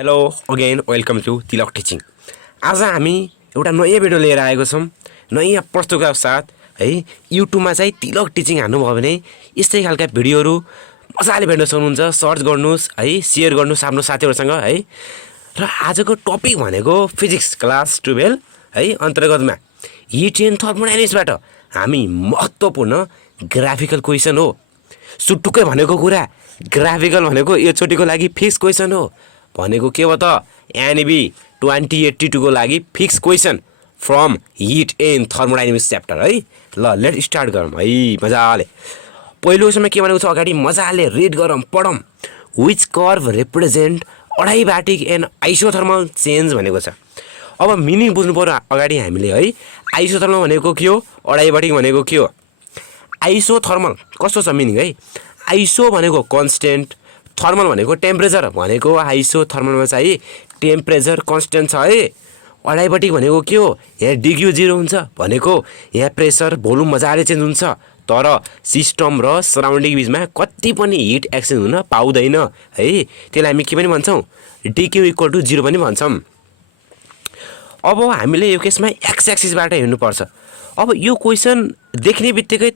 Hello again welcome two तिलक teaching. आज हामी एउटा नयाँ भिडियो लिएर आएको छौँ, नयाँ प्रस्तुतका साथ है। युट्युबमा चाहिँ तिलक टिचिङ हान्नुभयो भने यस्तै खालका भिडियोहरू मजाले भेट्न सक्नुहुन्छ। सर्च गर्नुहोस् है, सेयर गर्नुहोस् आफ्नो साथीहरूसँग है। र आजको टपिक भनेको फिजिक्स क्लास 12 है अन्तर्गतमा हिट एन्ड थर्मोडाइनामिक्सबाट हामी महत्त्वपूर्ण ग्राफिकल क्वेसन हो। सुटुक्कै भनेको कुरा ग्राफिकल भनेको योचोटिको लागि फिक्स क्वेसन हो भनेको के हो त एनबी 2082 को लागि fix question from hit and thermodynamics chapter है। ल लेट स्टार्ट गरौँ है मजाले। पहिलो क्वेसनमा के भनेको छ अगाडि मजाले रिड गरौँ पढौँ। Which curve represent adiabatic and isothermal change भनेको छ। अब मिनिङ बुझ्नु पर्यो अगाडि हामीले है। आइसोथर्मल भनेको के हो, अडाइबाटिक भनेको के हो। आइसोथर्मल कस्तो छ मिनिङ है। आइसो भनेको कन्स्टेन्ट, थर्मल भनेको टेम्परेचर भनेको आइसोथर्मलमा चाहिँ टेम्परेचर कन्स्टेन्ट छ है। अडाइबाटिक भनेको के हो, यहाँ डिग्री 0 हुन्छ भनेको यहाँ प्रेसर भोल्युम मजाले चेन्ज हुन्छ तर सिस्टम र सराउन्डिङ बिचमा कति पनि हिट एक्सचेन्ज हुन पाउँदैन है। त्यसलाई हामी के पनि भन्छौँ, डिक्यू इक्वल टु 0 पनि भन्छौँ। अब हामीले यो केसमा एक्स एक्सिसबाट हेर्नुपर्छ। अब यो क्वेसन देख्ने बित्तिकै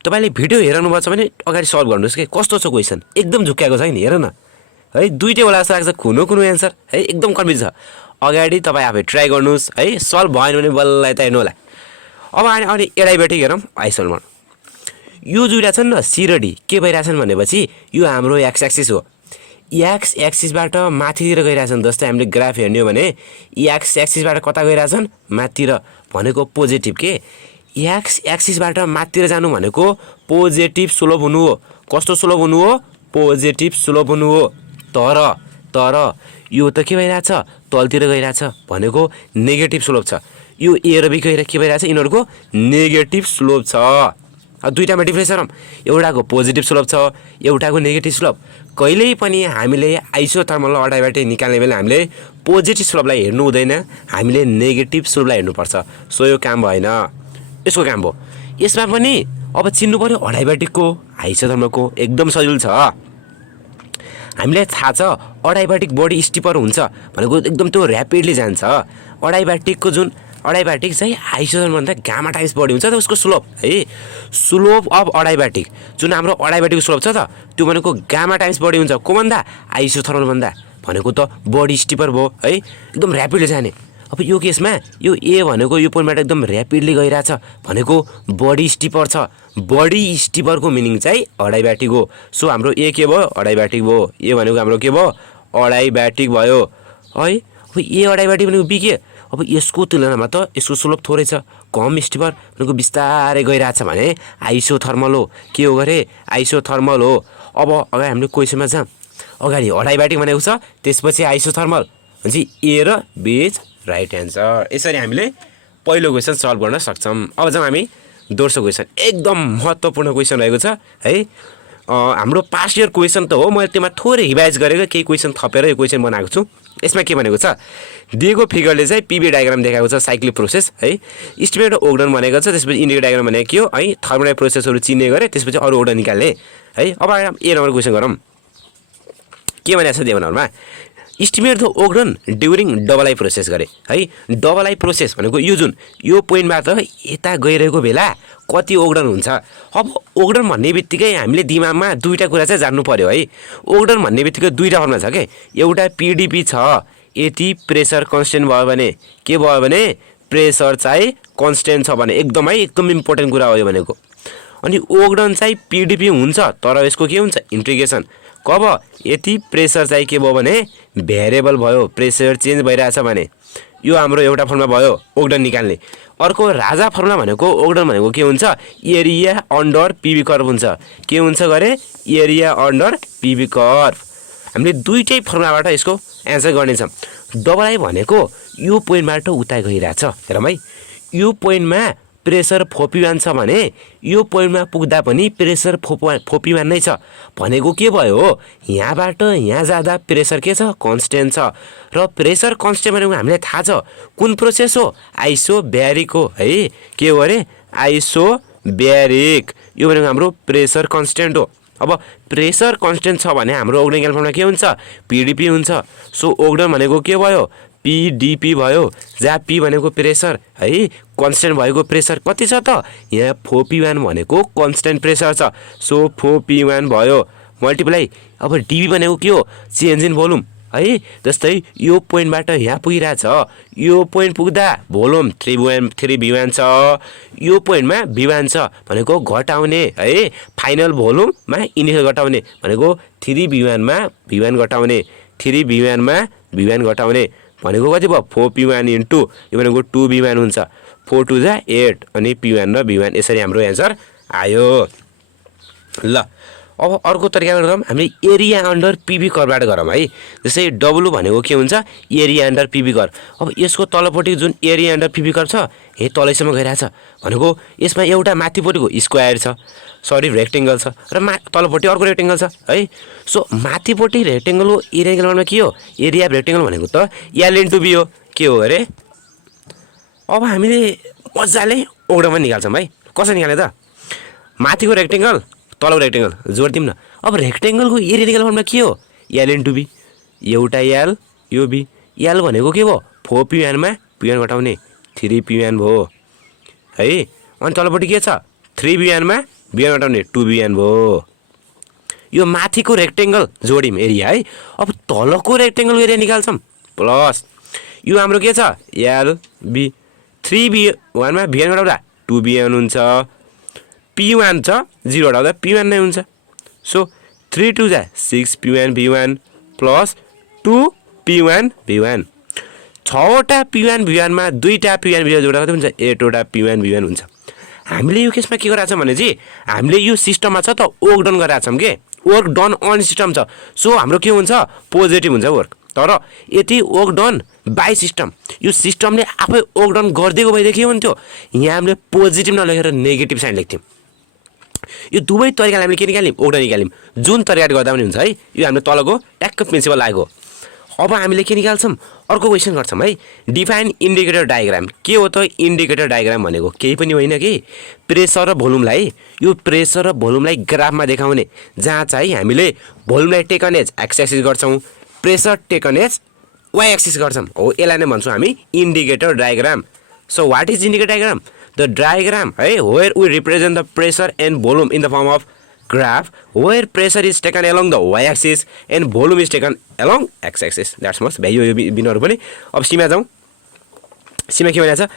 तपाईले भिडियो हेर्नुभएको छ भने अगाडि सल्भ गर्नुहोस् के कस्तो छ क्वेसन। एकदम झुक्क्याएको छ नि, हेर न है। दुईटै होला जस्तो लाग्छ, कुनो एन्सर है, एकदम कन्फ्युज छ। अगाडि तपाईँ आफै ट्राई गर्नुहोस् है, सल्भ भएन भने बल्ल यता हेर्नु होला। अब अनि एडाइबाटिक हेरौँ आइसोथर्मल। यो दुईवटा छन् न सी र डी के भइरहेछन् भनेपछि यो हाम्रो एक्स एक्सिस हो। एक्स एक्सिसबाट माथितिर गइरहेछन्। जस्तै हामीले ग्राफ हेर्ने हो भने एक्स एक्सिसबाट कता गइरहेछन्, माथितिर भनेको पोजिटिभ के। एक्स एक्सिसबाट माथितिर जानु भनेको पोजिटिभ स्लोप हुनु हो। कस्तो स्लोप हुनु हो, पोजिटिभ स्लोप हुनु हो। तर यो त के भइरहेछ, तलतिर गइरहेछ भनेको नेगेटिभ स्लोप छ। यो ए र बी गएर के भइरहेछ, यिनीहरूको नेगेटिभ स्लोप छ। दुईटामा डिफ्रेन्स गरौँ, एउटाको पोजिटिभ स्लोप छ, एउटाको नेगेटिभ स्लोप। कहिल्यै पनि हामीले आइसोथर्मल अडाइबाटिक निकाल्ने बेला हामीले पोजिटिभ स्लोपलाई हेर्नु हुँदैन, हामीले नेगेटिभ स्लोपलाई हेर्नुपर्छ। सो यो काम भएन, यसको काम भयो। यसमा पनि अब चिन्नु पर्यो अडाइबाटिकको आइसोथर्मलको एकदम सजिलो छ। हामीलाई थाहा छ अडाइबाटिक बडी स्टिपर हुन्छ भनेको एकदम त्यो ऱ्यापिडली जान्छ। अडाइबाटिक चाहिँ आइसोथर्मलभन्दा गामा टाइम्स बढी हुन्छ त उसको स्लोप है। स्लोप अफ अडाइबाटिक जुन हाम्रो अडाइबाटिकको स्लोप छ त त्यो भनेको गामा टाइम्स बढी हुन्छ को भन्दा, आइसोथर्मलभन्दा। भनेको त बडी स्टिपर भयो है, एकदम ऱ्यापिडली जाने। अब यो केसमा यो ए भनेको यो पोइन्टबाट एकदम ऱ्यापिडली गइरहेछ भनेको बडी स्टिपर छ। बडी स्टिपरको मिनिङ चाहिँ अडाइबाटिक हो। सो हाम्रो ए के भयो, अडाइबाटिक भयो। ए भनेको हाम्रो के भयो, अडाइबाटिक भयो है। अब ए अडाइबाटिक भनेको बी के। अब यसको तुलनामा त यसको स्लोप थोरै छ, कम स्टिपर भनेको बिस्तारै गइरहेछ भने आइसोथर्मल हो। के हो गरे, आइसोथर्मल हो। अब अगाडि हामीले क्वेसनमा जाऊँ। अगाडि अडाइबाटिक भनेको छ, त्यसपछि आइसोथर्मल भनेपछि ए र बीच राइट एन्सर। यसरी हामीले पहिलो क्वेसन सल्भ गर्न सक्छौँ। अब जाउँ हामी दोस्रो क्वेसन। एकदम महत्त्वपूर्ण क्वेसन रहेको छ है। हाम्रो पास्ट इयर क्वेसन त हो, मैले त्यसमा थोरै रिभाइज गरेको केही क्वेसन थपेर यो क्वेसन बनाएको छु। यसमा के भनेको छ, दिएको फिगरले चाहिँ पिबी डायग्राम देखाएको छ, साइक्लिक प्रोसेस है। इस्टिमेट ओगडन भनेको छ, त्यसपछि इन्डिकेटर डायग्राम भनेको के हो है, थर्मोडाइनामिक प्रोसेसहरू चिन्ने गरे त्यसपछि अरू ओगडन निकाल्ने है। अब ए नम्बर क्वेसन गरौँ। के भनेको छ त्यो नम्बरमा, इस्टिमेट द ओगडन ड्युरिङ डबल आई प्रोसेस गरे है। डबल आई प्रोसेस भनेको यो जुन यो पोइन्टबाट यता गइरहेको बेला कति ओगडन हुन्छ। अब ओगडन भन्ने बित्तिकै हामीले दिमागमा दुईवटा कुरा चाहिँ जान्नु पर्यो है। ओगडन भन्ने बित्तिकै दुईवटा फर्मुला छ के, एउटा पिडिपी छ, यति प्रेसर कन्स्टेन्ट भयो भने के भयो भने प्रेसर चाहिँ कन्स्टेन्ट छ भने एकदम इम्पोर्टेन्ट कुरा हो यो भनेको। अनि ओगडन चाहिँ पिडिपी हुन्छ तर यसको के हुन्छ, इन्टिग्रेसन। कब, यति प्रेसर चाहिँ के भयो भने भेरिएबल भयो, प्रेसर चेन्ज भइरहेछ भने। यो हाम्रो एउटा फर्मुला भयो ओगडन निकाल्ने। अर्को राजा फर्मुला भनेको ओगडन भनेको के हुन्छ, एरिया अन्डर पिबी कर्भ हुन्छ। के हुन्छ गरे, एरिया अन्डर पिबी कर्भ। हामीले दुईटै फर्मुलाबाट यसको एन्सर गर्नेछौँ। डबल आई भनेको यो पोइन्टबाट उता गइरहेछ, हेरौँ है। यो पोइन्टमा प्रेसर 41 छ भने यो पोइन्टमा पुग्दा पनि प्रेसर 41 नै छ भनेको के भयो हो, यहाँबाट यहाँ जाँदा प्रेसर के छ, कन्स्टेन्ट छ। र प्रेसर कन्स्टेन्ट भनेको हामीलाई थाहा छ कुन प्रोसेस हो, आइसोब्यारिक हो है। के हो अरे, आइसोब्यारिक। यो भनेको हाम्रो प्रेसर कन्स्टेन्ट हो अब प्रेसर कन्स्टेन्ट छ भने हाम्रो ओगडेन फर्मुला के हुन्छ पिडिपी हुन्छ सो ओगडेन भनेको के भयो पिडिपी भयो जहाँ पी भनेको प्रेसर है कन्स्टेन्ट भएको प्रेसर कति छ त यहाँ 4p1 भनेको कन्स्टेन्ट प्रेसर छ सो 4p1 भयो मल्टिप्लाई अब डिबी भनेको के हो चेन्ज इन भोल्युम है जस्तै यो पोइन्टबाट यहाँ पुगिरहेछ यो पोइन्ट पुग्दा भोल्युम 3v1 छ यो पोइन्टमा v1 छ भनेको घटाउने है फाइनल भोल्युममा इनिसियल घटाउने भनेको 3v1 मा v1 घटाउने 3v1 मा v1 घटाउने भनेको कति भयो 4p1 इन्टु यो भनेको 2v1 हुन्छ 4 2 जा 8 अनि p1 र v1 यसरी हाम्रो एन्सर आयो ल अब अर्को तरिकाले गरौँ हामीले एरिया अन्डर पीबी कर्वबाट गरौँ है जस्तै डब्लु भनेको के हुन्छ एरिया अन्डर पीबी कर्व अब यसको तलपट्टि जुन एरिया अन्डर पीबी कर्व छ हे तलैसम्म गइरहेछ भनेको यसमा एउटा माथिपट्टिको स्क्वायर छ सरी रेक्टेङ्गल छ र तलपट्टि अर्को रेक्टेङ्गल छ है सो माथिपट्टि रेक्टेङ्गलको एरिया एङ्गलमा के हो एरिया रेक्टेङ्गल भनेको त एल इन्टु बी हो के हो अरे अब हामीले मजाले ओगडामा निकाल्छौँ है कसरी निकाल्ने त माथिको रेक्टेङ्गल तलको रेक्टेङ्गल जोडिदिउँ न अब रेक्टेङ्गलको एरिया निकाल्नु के हो एल इन्टु बी एउटा एल यो बी एल भनेको के भयो 4p1 मा p1 घटाउने 3p1 भयो है अनि तलपट्टि के छ 3v1 मा v1 घटाउने 2v1 भयो यो माथिको रेक्टेङ्गल जोडिम एरिया है अब तलको रेक्टेङ्गलको एरिया निकाल्छौँ प्लस यो हाम्रो के छ एल बी 3v1 मा v1 घटाउँदा 2v1 हुन्छ p1 छ 0 हटाउँदा p1 नै हुन्छ सो 3 2 जा 6p1 v1 plus 2p1 v1 6वटा p1 v1 मा 2टा p1 v1 जोड्दा कति हुन्छ 8वटा p1 v1 हुन्छ हामीले यो केसमा के गरिरहेछौँ भने चाहिँ हामीले यो सिस्टममा छ त वर्क डन गरिरहेछौँ के वर्क डन अन सिस्टम छ सो हाम्रो के हुन्छ पोजिटिभ हुन्छ वर्क तर यति वर्क डन बाई सिस्टम यो सिस्टमले आफै वर्क डन गरिदिएको भइदियो के हुन्थ्यो यहाँ हामीले पोजिटिभ नलेखेर नेगेटिभ साइन लेख्थ्यौँ यो दुवै तरिकाले हामीले के निकाल्यौँ वर्क डन निकाल्यौँ जुन तरिकाले गर्दा पनि हुन्छ है यो हामीले तलको ट्याक्क प्रिन्सिपल लागेको अब हामीले के निकाल्छौँ अर्को क्वेसन गर्छौँ है डिफाइन इन्डिकेटर डायग्राम के हो त इन्डिकेटर डायग्राम भनेको केही पनि होइन कि प्रेसर र भोल्युमलाई यो प्रेसर र भोल्युमलाई ग्राफमा देखाउने जहाँ चाहिँ हामीले भोल्युमलाई टेकन एज एक्स एक्सिस गर्छौँ pressure taken as Y axis गर्छौँ हो यसलाई नै भन्छौँ हामी indicator diagram so what is indicator diagram the diagram है where we represent the pressure and volume in the form of graph where pressure is taken along the y-axis and volume is taken along x-axis. That's much. भाइ यो बिनहरु पनि अब सीमा जाउँ सीमा के भनिरहेछ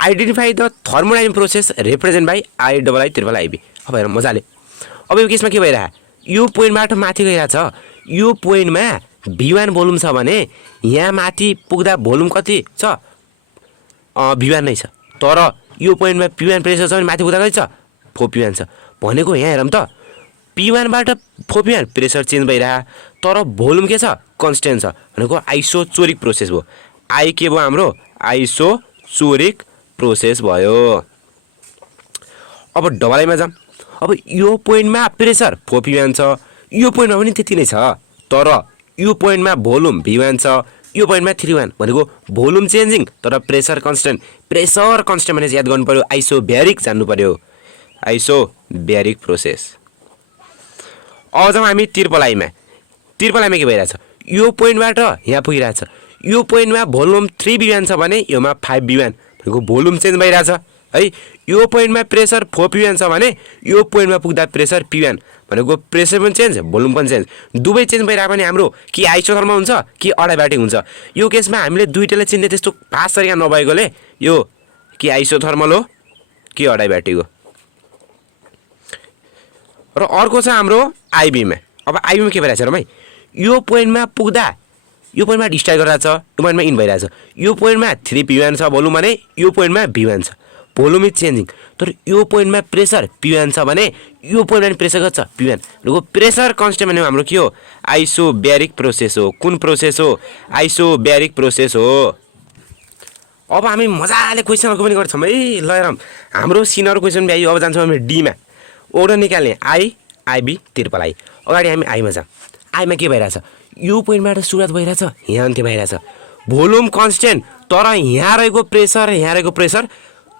identify the thermodynamic process represent by I double I triple IB अब हेर मजाले अब यो केसमा के भइरहेछ यो पोइन्टबाट माथि गइरहेछ यो पोइन्टमा v1 भोल्युम छ भने यहाँ माथि पुग्दा भोल्युम कति छ v1 नै छ तर यो पोइन्टमा p1 प्रेसर छ भने माथि पुग्दा कति छ 4p1 छ भनेको यहाँ हेरौँ त p1 बाट 4p1 प्रेसर चेन्ज भइरह तर भोल्युम के छ कन्स्टेन्ट छ भनेको आइसोचोरिक प्रोसेस भयो आई के भयो हाम्रो आइसोचोरिक प्रोसेस भयो अब डबलआईमा जाम अब यो पोइन्टमा प्रेसर 4p1 छ यो पोइन्टमा पनि त्यति नै छ तर यो पोइन्टमा भोल्युम v1 छ यो पोइन्टमा 3v1 भनेको भोल्युम चेन्जिङ तर प्रेसर कन्स्टेन्ट भने याद गर्नु पर्यो आइसोब्यारिक जान्नु पर्यो आइसोब्यारिक प्रोसेस अब जाउँ हामी ट्रिपल आईमा के भइरहेछ यो पोइन्टबाट यहाँ पुगिरहेछ यो पोइन्टमा भोल्युम 3v1 छ भने योमा 5v1 भनेको भोल्युम चेन्ज भइरहेछ है यो पोइन्टमा प्रेसर 4p1 छ भने यो पोइन्टमा पुग्दा प्रेसर p1 भनेको प्रेसर पनि चेन्ज भोल्युम पनि चेन्ज दुवै चेन्ज भइरहेको भने हाम्रो कि आइसोथर्मल हुन्छ कि अडाइब्याटिक हुन्छ यो केसमा हामीले दुईटैले चिन्ने त्यस्तो फास्ट तरिका नभएकोले यो कि आइसोथर्मल हो कि अडाइब्याटिक हो र अर्को छ हाम्रो आइबीमा अब आइबीमा के भइरहेछ र यो पोइन्टमा पुग्दा यो पोइन्टमा डिस्ट्राक्ट गरिरहेछ यो पोइन्टमा इन भइरहेछ यो पोइन्टमा 3p1 छ भोल्युम भने यो पोइन्टमा v1 छ भोल्युम इज चेन्जिङ तर यो पोइन्टमा प्रेसर p1 छ भने यो पोइन्टमा प्रेसर कति छ p1 भनेको प्रेसर कन्स्टेन्ट भने हाम्रो के हो आइसोब्यारिक प्रोसेस हो कुन प्रोसेस हो आइसोब्यारिक प्रोसेस हो अब हामी मजाले क्वेसनहरुको पनि गर्छौँ है ल हेरौँ हाम्रो सिनहरु क्वेसन भ्याइ अब जान्छौँ हामी डीमा ओर्डर निकाल्ने आइबी ट्रिपल आई अगाडि हामी आईमा जाउँ आईमा के भइरहेछ यो पोइन्टबाट सुरुवात भइरहेछ यहाँ अन्त्य भइरहेछ भोल्युम कन्स्टेन्ट तर यहाँ रहेको प्रेसर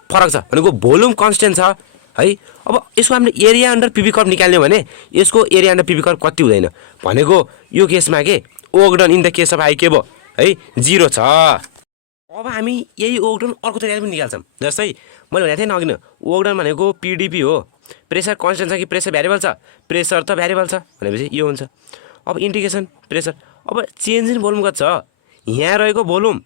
फरक छ भनेको भोल्युम कन्स्टेन्ट छ है। अब यसको हामीले एरिया अन्डर पिभी कर्भ निकाल्ने भने यसको एरिया अन्डर पिभी कर्भ कति हुँदैन भनेको यो केसमा के ओगडन in the case of I के भयो है 0 छ। अब हामी यही ओगडन अर्को तरिकाले पनि निकाल्छौँ। जस्तै मैले भनेको थिएँ न अघि ओगडन भनेको पिडिपी हो, प्रेसर कन्सटेन्ट छ कि प्रेसर भ्यारिएबल छ, प्रेसर त भ्यारिएबल छ भनेपछि यो हुन्छ। अब इन्टिग्रेसन प्रेसर, अब चेन्ज इन भोल्युम कति छ, यहाँ रहेको भोल्युम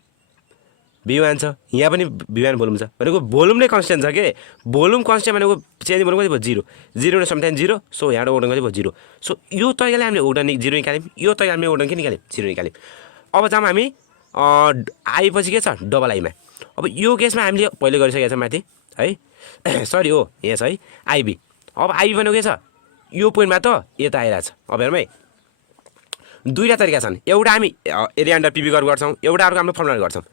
V1 छ, यहाँ पनि V1 भोल्युम छ भनेको भोल्युम नै कन्सटेन्ट छ के, भोल्युम कन्सटेन्ट भनेको चेन्ज भोल्युम कति भयो 0 0 समटाइम 0, सो यहाँबाट ओगडन कति भयो 0। सो यो तरिकाले हामीले ओगडन 0 निकाल्यौँ, यो तरिकाले हामीले ओगडन के निकाल्यौँ 0 निकाल्यौँ। अब जाऊँ हामी आइपछि के छ डबल आईमा। अब यो केसमा हामीले पहिले गरिसकेका छौँ माथि है सरी हो यहाँ छ है आइबी। अब आइबी भनेको के छ यो पोइन्टमा त यता आइरहेछ। अब हेरौँ है दुईवटा तरिका छन्, एउटा हामी एरिया अन्डर पिभी कर्भ गर्छौँ, एउटा अर्को हाम्रो फर्मुला गर्छौँ।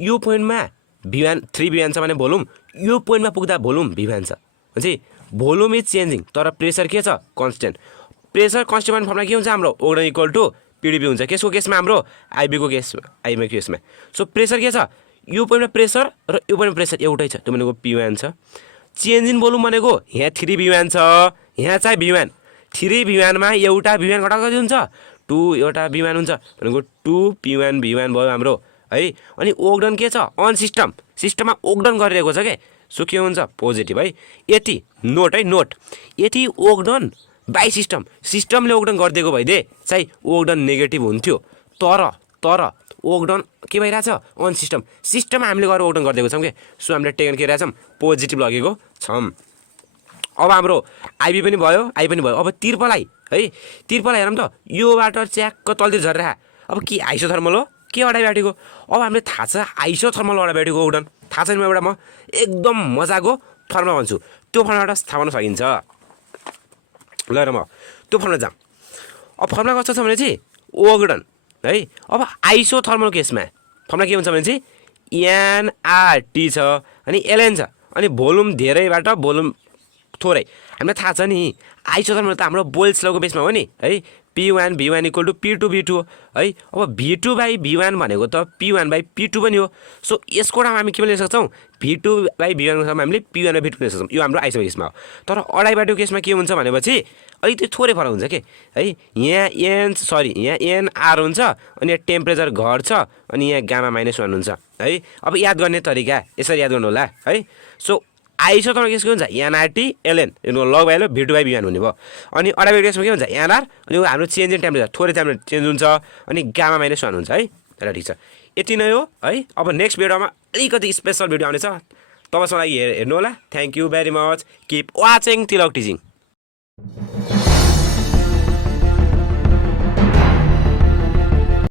यो पोइन्टमा V1 3V1 छ भने भोल्युम, यो पोइन्टमा पुग्दा भोल्युम V1 छ भनेपछि भोल्युम इज चेन्जिङ तर प्रेसर के छ कन्सटेन्ट। प्रेसर कन्सटेन्ट भने फर्मुला के हुन्छ हाम्रो ओगडन इक्वल टु पिडिपी हुन्छ। केसको केसमा हाम्रो आइबीको केसमा आइबीको केसमा। सो प्रेसर के छ यो पोइन्टमा प्रेसर र यो पोइन्टमा प्रेसर एउटै छ, त्यो भनेको P1 छ। चेन्ज इन भोल्युम भनेको यहाँ 3V1 छ, यहाँ चाहिँ V1, 3V1 मा एउटा V1 घटाएको कति हुन्छ 2 एउटा V1 हुन्छ भनेको 2P1 V1 भयो हाम्रो है। अनि ओगडन के छ अन सिस्टम, सिस्टममा ओगडन गरिरहेको छ के, सो के हुन्छ पोजिटिभ है। यति नोट है नोट, यति ओगडन बाई सिस्टम, सिस्टमले ओगडन गरिदिएको भइदिए चाहिँ ओगडन नेगेटिभ हुन्थ्यो, तर ओगडन के भइरहेछ अन सिस्टम, सिस्टममा हामीले गरेर ओगडन गरिदिएको छौँ कि, सो हामीले टेकन के रहेछौँ पोजिटिभ लगेको छौँ। अब हाम्रो आइबी पनि भयो आई पनि भयो। अब तिर्पलाई है, तिर्पलाई हेरौँ त योबाट च्याक्क तलतिर झरेर, अब के आइसोथर्मल हो के अडाइबाटीको। अब हामीले थाहा छ आइसोथर्मल अडाइबाटीको ओगडन थाहा छैन, एउटा म एकदम मजाको फर्मुला भन्छु, त्यो फर्मुलाबाट थाहा पाउन सकिन्छ। ल र म त्यो फर्मुला जाऊँ। अब फर्मुला कस्तो छ भने चाहिँ ओगडन है। अब आइसोथर्मल केसमा फर्मुला के हुन्छ भने चाहिँ एनआरटी छ अनि एलएन छ अनि भोल्युम धेरैबाट भोल्युम थोरै। हामीलाई थाहा छ नि आइसोथर्मल त हाम्रो बोइल्स लको बेसमा हो नि है, P1 V1 equal to P2 V2 हो है। अब V2 बाई V1 भनेको त P1 बाई P2 पनि हो। सो यसको ठाउँमा हामी के लेख्न सक्छौँ V2 बाई V1 को ठाउँमा हामीले P1 बाई V2 लेख्न सक्छौँ। यो हाम्रो आइसो केसमा हो। तर अडाइबाटो केसमा के हुन्छ भनेपछि अलिकति थोरै फरक हुन्छ कि है। यहाँ एनआर हुन्छ अनि यहाँ टेम्परेचर घट्छ अनि यहाँ गामा -1 हुन्छ है। अब याद गर्ने तरिका यसरी याद गर्नु होला है। सो आइसोथर्मल केस के हुन्छ एनआरटी एलएन लग भइहाल्यो V2 बाई V1 हुने भयो। अनि अडाइबाटो केसमा के हुन्छ एनआर अनि हाम्रो चेन्ज इन टेम्परेचर थोरै टेम्परेचर चेन्ज हुन्छ अनि गामा -1 हुन्छ है। र ठिक छ यति नै हो है। अब नेक्स्ट भिडियोमा अलिकति स्पेसल भिडियो आउनेछ, तपाईँसँग लागि हेर्नु होला। Thank you very much, keep watching Tilak teaching.